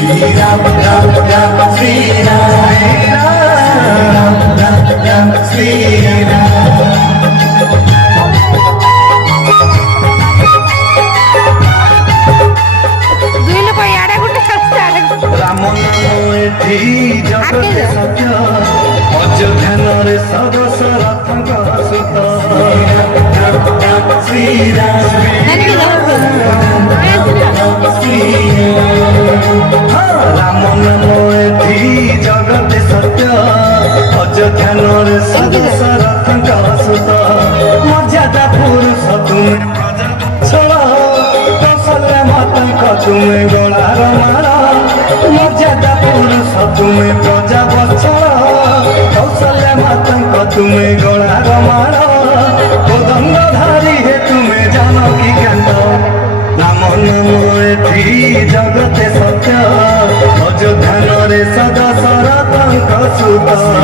Ram Ram Ram Sri Ram Ram Ram Sri Ram जगत सत्य अयोध्यान सदस रथ सुत श्री राम राम नाम जगत सत्य अयोध्यान सदस रथ सुत मर्यादा पुरुष तुम कौशल्य माता तुम्हें गलार माला मर्यादा पुरुष तुम्हें प्रजा बत्सल कौशल्य माता तुम्हें गलार माला कोदंड धारी है तुम्हें जानकी कांड राम नाम एथि जगते सत्य अयोध्यान सदस रथ सुत